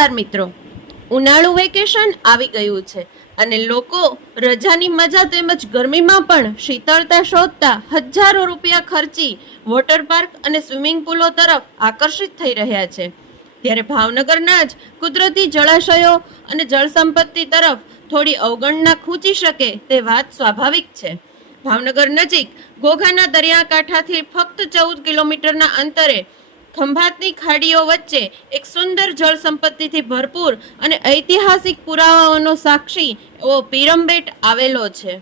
નમસ્કાર મિત્રો, ઉનાળુ વેકેશન આવી ગયું છે અને લોકો રજાની મજા તેમજ ગરમીમાં પણ શીતળતા શોધતા હજારો રૂપિયા ખર્ચી વોટર પાર્ક અને સ્વિમિંગ પુલો તરફ આકર્ષિત થઈ રહ્યા છે। ત્યારે ભાવનગરના જ કુદરતી જળાશયો અને જળ સંપત્તિ તરફ થોડી અવગણના ખૂંચી શકે તે વાત સ્વાભાવિક છે। ભાવનગર નજીક ઘોઘાના દરિયાકાંઠાથી ફક્ત 14 કિલોમીટરના અંતરે ખંભાતની ખાડીઓ વચ્ચે એક સુંદર જળ સંપત્તિથી ભરપૂર અને ઐતિહાસિક પુરાવાઓનો સાક્ષી એવો પીરમબેટ આવેલો છે।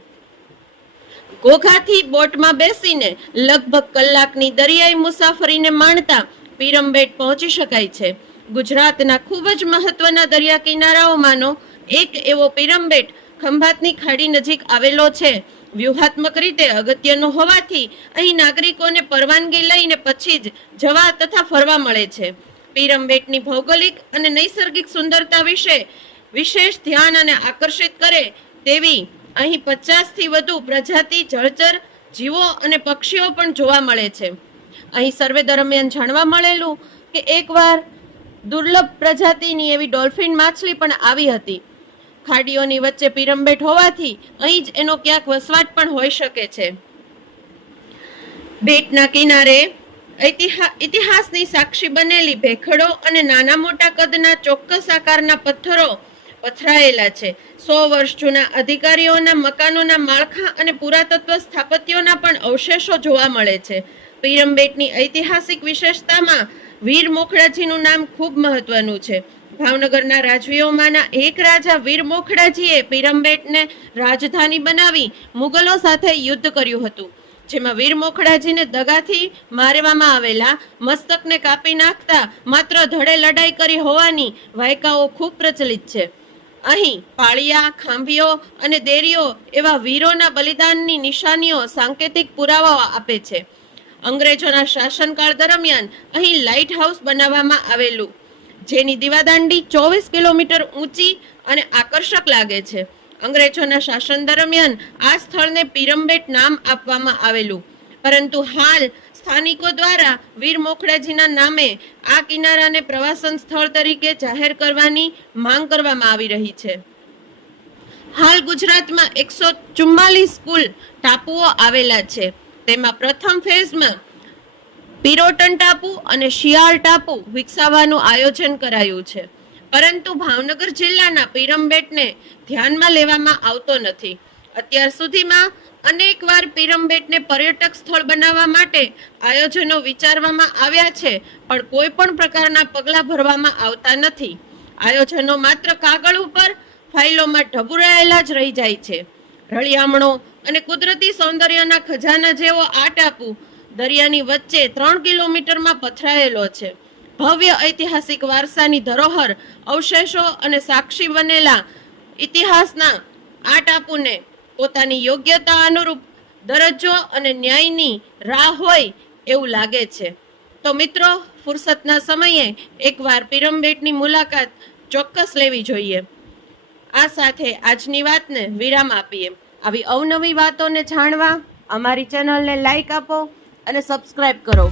ઘોઘાથી બોટમાં બેસીને લગભગ કલાકની દરિયાઈ મુસાફરીને માણતા પીરમબેટ પહોંચી શકાય છે। ગુજરાતના ખૂબ જ મહત્વના દરિયા કિનારાઓમાંનો એક એવો પીરમબેટ ખંભાતની ખાડી નજીક આવેલો છે। વ્યૂહાત્મક રીતે અગત્યનો હોવાથી અહીં નાગરિકોને પરવાનગી લઈને પછી જ જવા તથા ફરવા મળે છે। પીરમબેટની ભૌગોલિક અને નૈસર્ગિક સુંદરતા વિશે વિશેષ ધ્યાન અને આકર્ષિત કરે તેવી અહીં 50થી વધુ પ્રજાતિ જળચર જીવો અને પક્ષીઓ પણ જોવા મળે છે। અહીં સર્વે દરમિયાન જાણવા મળેલું કે એકવાર દુર્લભ પ્રજાતિની એવી ડોલ્ફિન માછલી પણ આવી હતી। ખાડીઓની વચ્ચે પીરમબેટ હોવાથી અહીં જ એનો ક્યાંક વસવાટ પણ હોઈ શકે છે। બેટના કિનારે ઇતિહાસની સાક્ષી બનેલી ભેખડો અને નાના મોટા કદના ચોક્કસ આકારના પથ્થરો પથરાયેલા છે। 100 વર્ષ જૂના અધિકારીઓના મકાનોના માળખા અને પુરાતત્વ સ્થાપત્યોના પણ અવશેષો જોવા મળે છે। પીરમબેટની ઐતિહાસિક વિશેષતામાં વીર મોખડાજીનું નામ ખૂબ મહત્વનું છે। ભાવનગરના રાજવીઓમાંના એક રાજા વીર મોખડાજીએ પીરમબેટને રાજધાની બનાવી મુગલો સાથે યુદ્ધ કર્યું હતું, જેમાં વીર મોખડાજીને દગાથી મારવામાં આવેલા મસ્તકને કાપી નાખતા માત્ર ધડે લડાઈ કરી હોવાની વાયકાઓ ખૂબ પ્રચલિત છે। અહીં પાળિયા, ખાંભીઓ અને દેરીઓ એવા વીરોના બલિદાનની નિશાનીઓ સાંકેતિક પુરાવાઓ આપે છે। અંગ્રેજોના શાસનકાળ દરમિયાન અહીં લાઇટ હાઉસ બનાવવામાં આવેલું, જેની દીવાદાંડી 24 કિલોમીટર ઊંચી અને આકર્ષક લાગે છે। અંગ્રેજોના શાસન દરમિયાન આ સ્થળને પીરમબેટ નામ આપવામાં આવેલું, પરંતુ હાલ સ્થાનિકો દ્વારા વીર મોખડાજીના નામે આ કિનારાને પ્રવાસન સ્થળ તરીકે જાહેર કરવાની માંગ કરવામાં આવી રહી છે। હાલ ગુજરાતમાં 144 કુલ ટાપુઓ આવેલા છે। તેમાં પ્રથમ ફેઝમાં પિરોટન ટાપુ અને શિયાળ ટાપુ વિકસાવવાનું આયોજન કરાયું છે, પરંતુ ભાવનગર જિલ્લાના પીરમબેટને ધ્યાનમાં લેવામાં આવતો નથી। અત્યાર સુધીમાં અનેકવાર પીરમબેટને પર્યટક સ્થળ બનાવવા માટે આયોજનો વિચારવામાં આવ્યા છે, પણ કોઈ પણ પ્રકારના પગલાં ભરવામાં આવતા નથી। આયોજનો માત્ર કાગળ ઉપર ફાઇલોમાં ઢબુરાયેલા જ રહી જાય છે। રળિયામણો અને કુદરતી સૌંદર્યના ખજાના જેવો આ ટાપુ દરિયાની વચ્ચે 3 કિલોમીટરમાં પથરાયેલો છે। ભવ્ય ઐતિહાસિક વારસાની ધરોહર, અવશેષો અને સાક્ષી બનેલા ઇતિહાસના આ ટાપુને પોતાની યોગ્યતા અનુરૂપ દરજ્જો અને ન્યાયની રાહ હોય એવું લાગે છે। તો મિત્રો, ફુરસતના સમયે એકવાર પીરમબેટની મુલાકાત ચોક્કસ લેવી જોઈએ। આ સાથે આજની વાતને વિરામ આપીએ। આવી અવનવી વાતોને જાણવા અમારી ચેનલને લાઈક આપો અને સબસ્ક્રાઇબ કરો।